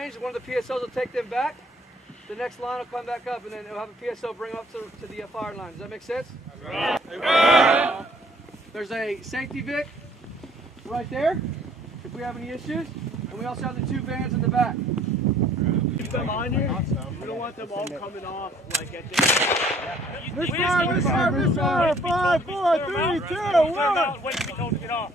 range, one of the PSOs will take them back. The next line will come back up, and then it'll have a PSO bring them up to the firing line. Does that make sense? There's a safety Vic right there, if we have any issues. And we also have the 2 vans in the back. Keep them on you. We don't want them all coming off like at this. Let's start. 5, 4, 3, 2, 1. Wait to be told to get off.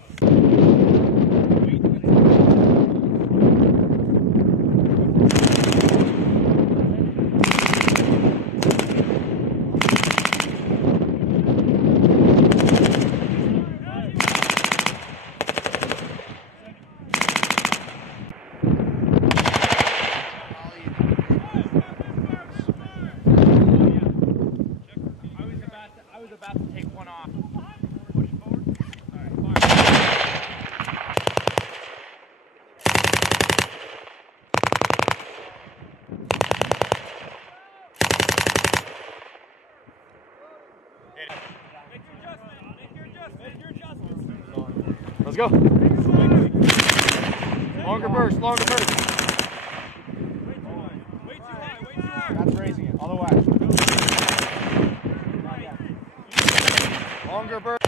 Let's go. Longer burst, longer burst. Way too high. That's raising it all the way. Longer burst.